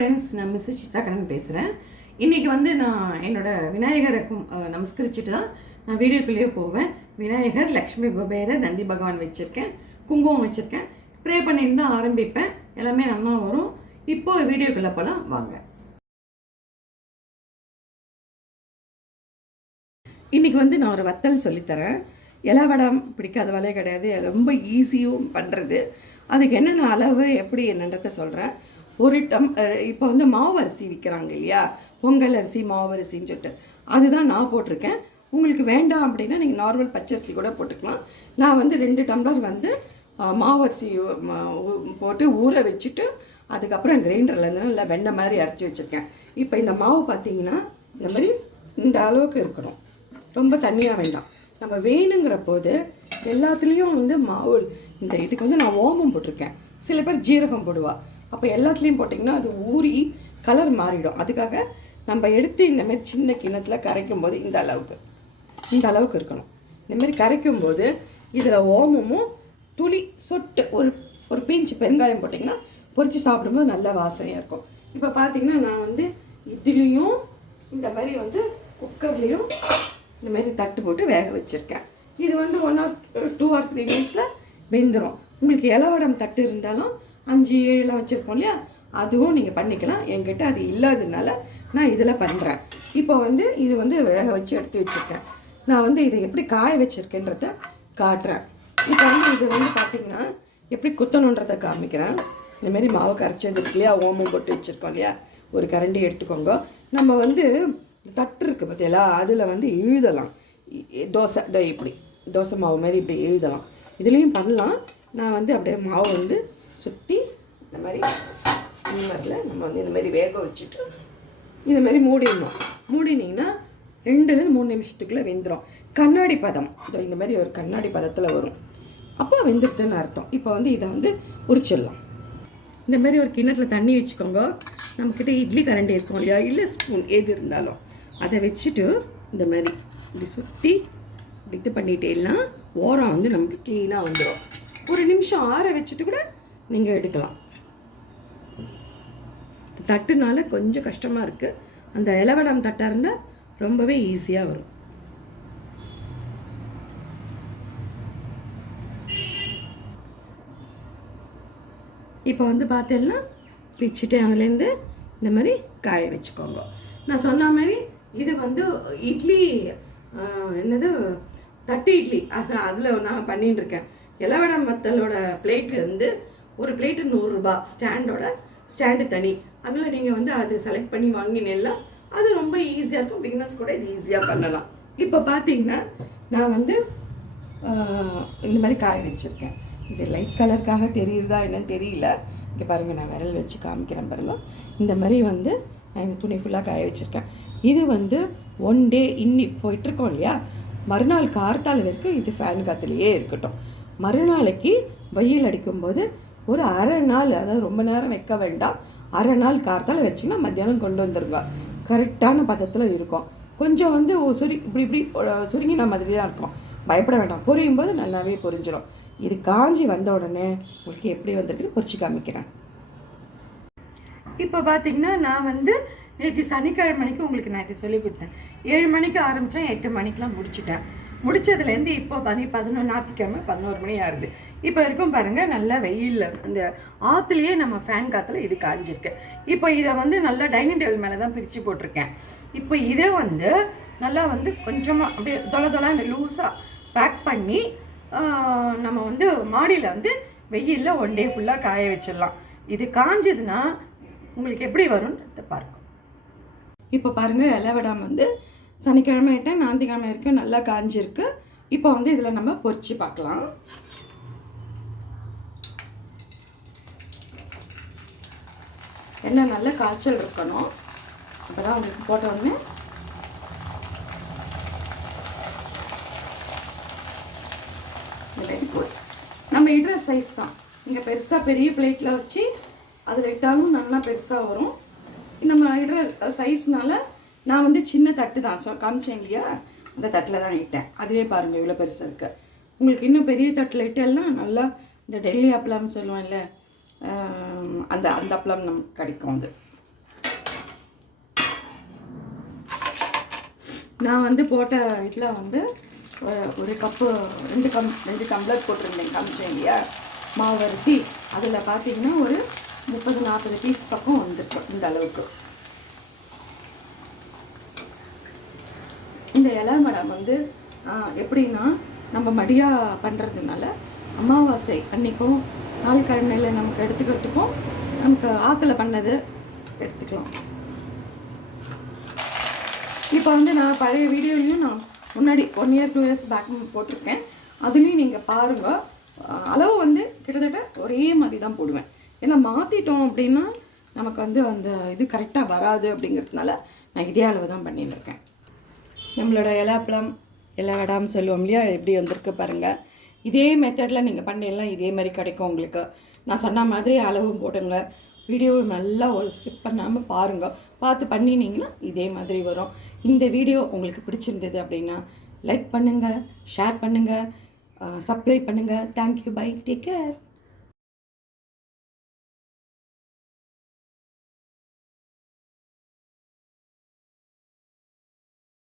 Friends நான் miss சித்ராகரன் பேசுகிறேன் இன்றைக்கி வந்து நான் என்னோட விநாயகரை நமஸ்கரிச்சுட்டு தான் நான் வீடியோக்குள்ளேயே போவேன். விநாயகர் லக்ஷ்மி குபேரர் நந்தி பகவான் வச்சுருக்கேன். குங்குமம் வச்சுருக்கேன். ப்ரே பண்ணிட்டு தான் ஆரம்பிப்பேன். எல்லாமே நல்லா வரும். இப்போது வீடியோக்குள்ளே போகலாம் வாங்க. இன்றைக்கி வந்து நான் ஒரு வத்தல் சொல்லித்தரேன் இலவடம் பிடிக்காத வேலையே கிடையாது. ரொம்ப ஈஸியும் பண்ணுறது அதுக்கு என்னென்ன அளவு எப்படி என்னன்றதை சொல்கிறேன் ஒரு டம் இப்போ வந்து மாவு அரிசி விற்கிறாங்க இல்லையா? பொங்கல் அரிசி மாவு அரிசின்னு சொல்லிட்டு. அதுதான் நான் போட்டிருக்கேன். உங்களுக்கு வேண்டாம் அப்படின்னா நீங்கள் நார்மல் பச்சரிசி கூட போட்டுக்கலாம். நான் வந்து ரெண்டு டம்ளர் வந்து மாவரிசி மாவு அரிசி போட்டு ஊற வச்சுட்டு அதுக்கப்புறம் கிரைண்டர்லேருந்து நல்லா வெண்ணெய் மாதிரி அரைச்சி வச்சுருக்கேன். இப்போ இந்த மாவு பார்த்தீங்கன்னா இந்த மாதிரி இந்த அளவுக்கு இருக்கணும். ரொம்ப தண்ணியாக வேண்டாம். நம்ம வேணுங்கிற போது எல்லாத்துலேயும் வந்து மாவு இந்த இதுக்கு வந்து நான் ஓமம் போட்டிருக்கேன். சில பேர் ஜீரகம் போடுவா. அப்போ எல்லாத்துலேயும் போட்டிங்கன்னா அது ஊறி கலர் மாறிடும். அதுக்காக நம்ம எடுத்து இந்த மாதிரி சின்ன கிண்ணத்தில் கரைக்கும் போது இந்த அளவுக்கு. இந்த அளவுக்கு இருக்கணும். இந்தமாரி கரைக்கும் போது இதில் ஓமமும் துளி சொட்டு ஒரு ஒரு பீஞ்சு பெருங்காயம் போட்டிங்கன்னா பொறிச்சு சாப்பிடும்போது நல்ல வாசனையாக இருக்கும். இப்போ பார்த்தீங்கன்னா நான் வந்து இதுலேயும் இந்த மாதிரி வந்து குக்கர்லேயும் இந்த மாதிரி தட்டு போட்டு வேக வச்சுருக்கேன். இது வந்து one or two or three மினிட்ஸில் வெந்துடும் உங்களுக்கு இலவடம் தட்டு இருந்தாலும் அஞ்சு ஏழுலாம் வச்சுருப்போம் இல்லையா? அதுவும் நீங்கள் பண்ணிக்கலாம். என்கிட்ட அது இல்லாததுனால நான் இதில் பண்ணுறேன் இப்போ வந்து இது வந்து வேக வச்சு எடுத்து வச்சுருக்கேன். நான் வந்து இதை எப்படி காய வச்சுருக்கேன்றத காட்டுறேன். இப்போ வந்து இது வந்து பார்த்திங்கன்னா எப்படி குத்தணுன்றதை காமிக்கிறேன். இந்தமாரி மாவு கரைச்சது இருக்கு இல்லையா? ஓமம் போட்டு வச்சுருக்கோம் இல்லையா? ஒரு கரண்டி எடுத்துக்கோங்க. நம்ம வந்து தட்டு இருக்குது பார்த்தீங்களா அதில் வந்து எழுதலாம் இ- தோசை இதோ இப்படி. தோசை மாவு மாதிரி இப்படி எழுதலாம் இதுலேயும் பண்ணலாம். நான் வந்து அப்படியே மாவு வந்து சுற்றி இந்த மாதிரி ஸ்டீமரில் நம்ம வந்து இந்த மாதிரி வேக வச்சுட்டு இந்த மாதிரி மூடிடணும். மூடினீங்கன்னா ரெண்டுலேருந்து மூணு நிமிஷத்துக்குள்ளே வெந்துடும் கண்ணாடி பதம். இதோ இந்த மாதிரி ஒரு கண்ணாடி பதத்தில் வரும். அப்போ வெந்துடுதுன்னு அர்த்தம். இப்போ வந்து இதை வந்து உரிச்சிடலாம். இந்த மாதிரி ஒரு கிணத்துல தண்ணி வச்சுக்கோங்க. நம்மக்கிட்ட இட்லி கரண்டி இருக்கும் இல்லையா? இல்லை ஸ்பூன் எது இருந்தாலும். அதை வச்சுட்டு இந்த மாதிரி இப்படி சுற்றி இப்படி இது பண்ணிட்டேன்னா ஓரம் வந்து நமக்கு க்ளீனாக வந்துடும் ஒரு நிமிஷம் ஆற வச்சுட்டு கூட நீங்கள் எடுக்கலாம். தட்டுனால கொஞ்சம் கஷ்டமாக இருக்குது அந்த இலவடம் தட்டாக இருந்தால் ரொம்பவே ஈஸியாக வரும். இப்போ வந்து பார்த்தேன்னா பிச்சுட்டு அதுலேருந்து இந்த மாதிரி காய வச்சுக்கோங்க. நான் சொன்ன மாதிரி இது வந்து இட்லி என்னது? தட்டு இட்லி. அது அதில் நான் பண்ணிகிட்டு இருக்கேன். இலவடம் வத்தலோட பிளேட் வந்து ஒரு பிளேட்டு நூறுரூபா ஸ்டாண்டோட ஸ்டாண்டு தனி. அதனால் நீங்கள் வந்து அது செலக்ட் பண்ணி வாங்கினேன்னா அது ரொம்ப ஈஸியாக இருக்கும். பிகினர்ஸ் கூட இது ஈஸியாக பண்ணலாம். இப்போ பார்த்தீங்கன்னா நான் வந்து இந்த மாதிரி காய வச்சுருக்கேன். இது லைட் கலருக்காக தெரியுறதா என்னன்னு தெரியல. இங்கே பாருங்கள் நான் விரல் வச்சு காமிக்கிறேன் பாருங்கள் இந்த மாதிரி வந்து நான் இந்த துணி ஃபுல்லாக காய வச்சுருக்கேன். இது வந்து ஒன் டே இன்னி போயிட்டுருக்கோம் இல்லையா? மறுநாள் கார்த்தால வரைக்கும் இது ஃபேன் காற்றுலையே இருக்கட்டும். மறுநாளைக்கு வெயில் அடிக்கும்போது ஒரு அரை நாள் அதாவது ரொம்ப நேரம் வைக்க வேண்டாம். அரை நாள் கார்த்தால வச்சிங்கன்னா மத்தியானம் கொண்டு வந்துருங்க. கரெக்டான பதத்தில் இருக்கும். கொஞ்சம் வந்து சுரி இப்படி இப்படி சுருங்கின மாதிரி தான் இருக்கும். பயப்பட வேண்டாம். பொரியும் போது நல்லாவே பொரிஞ்சிடும் இது காஞ்சி வந்த உடனே உங்களுக்கு எப்படி வந்திருக்குன்னு பொரிச்சு காமிக்கிறேன். இப்போ பார்த்தீங்கன்னா நான் வந்து நேற்று சனிக்கிழமைக்கு உங்களுக்கு நான் இதை சொல்லி கொடுத்தேன். ஏழு மணிக்கு ஆரம்பித்தேன் எட்டு மணிக்கெலாம் முடிச்சிட்டேன். முடிச்சதுலேருந்து இப்போ பனி பதினொன்று ஞாயிற்றுக்கிழமை பதினோரு மணி ஆகுது. இப்போ வரைக்கும் பாருங்கள் நல்லா வெயிலில் அந்த ஆற்றுலேயே நம்ம ஃபேன் காற்றுல இது காஞ்சிருக்கு. இப்போ இதை வந்து நல்லா டைனிங் டேபிள் மேலே தான் பிரித்து போட்டிருக்கேன். இப்போ இதை வந்து நல்லா வந்து கொஞ்சமாக அப்படியே தொலை தொலைன்னு லூஸாக பேக் பண்ணி நம்ம வந்து மாடியில் வந்து வெயிலில் ஒன் டே ஃபுல்லாக காய வச்சிடலாம். இது காஞ்சதுன்னா உங்களுக்கு எப்படி வரும்ன்றத பாருங்க இப்போ பாருங்கள் இலவடம் வந்து சனிக்கிழமை ஆகிட்டேன் ஞாயிற்றுக்கிழமை வரைக்கும் நல்லா காஞ்சிருக்கு. இப்போ வந்து இதில் நம்ம பொறிச்சு பார்க்கலாம். என்ன நல்ல காய்ச்சல் இருக்கணும். அப்போ தான் உங்களுக்கு போட்ட உடனே வெரி குட் நம்ம இடுற சைஸ் தான். இங்கே பெருசாக பெரிய பிளேட்டில் வச்சு அதில் இட்டாலும் நல்லா பெருசாக வரும். நம்ம இடுற சைஸ்னால நான் வந்து சின்ன தட்டு தான். ஸோ காமிச்சேன் இல்லையா? அந்த தட்டில் தான் இட்டேன். அதுவே பாருங்கள் இவ்வளோ பெருசாக இருக்குது உங்களுக்கு இன்னும் பெரிய தட்டில் இட்டெல்லாம் நல்லா இந்த டெல்லி அப்பளம் சொல்லுவேன்ல அந்த அந்த அப்பளம் நமக்கு கிடைக்கும் அது. நான் வந்து போட்ட இதில் வந்து ஒரு கப்பு ரெண்டு கம் ரெண்டு டம்ளர் போட்டிருந்தேன் காமிச்சேன் இல்லையா? மாவரிசி. அதில் பார்த்தீங்கன்னா ஒரு முப்பது நாற்பது பீஸ் பக்கம் வந்துருக்கும் இந்த அளவுக்கு. இந்த இலை மரம் வந்து எப்படின்னா நம்ம மடியாக பண்ணுறதுனால அமாவாசை அன்றைக்கும் நாள் கிழமையில் நமக்கு எடுத்துக்கிறதுக்கும் நமக்கு ஆற்றுல பண்ணது எடுத்துக்கலாம். இப்போ வந்து நான் பழைய வீடியோலையும் நான் முன்னாடி one year two years back போட்டிருக்கேன். அதுலேயும் நீங்கள் பாருங்கள் அளவு வந்து கிட்டத்தட்ட ஒரே மாதிரி தான் போடுவேன். ஏன்னா மாற்றிட்டோம் அப்படின்னா நமக்கு வந்து அந்த இது கரெக்டாக வராது அப்படிங்கிறதுனால நான் இதே அளவு தான் பண்ணின்னு நம்மளோட இலாப்பழம் எல்லா வடாமல் சொல்லுவோம் இல்லையா? எப்படி வந்திருக்கு பாருங்கள் இதே மெத்தடில் நீங்கள் பண்ணிடலாம் இதே மாதிரி கிடைக்கும் உங்களுக்கு. நான் சொன்ன மாதிரி அளவும் போடுங்க வீடியோவை நல்லா ஒரு ஸ்கிப் பண்ணாமல் பாருங்கள் பார்த்து பண்ணினீங்கன்னா இதே மாதிரி வரும். இந்த வீடியோ உங்களுக்கு பிடிச்சிருந்தது அப்படின்னா லைக் பண்ணுங்கள் ஷேர் பண்ணுங்கள் சப்ஸ்கிரைப் பண்ணுங்கள் தேங்க்யூ பை டேக் கேர்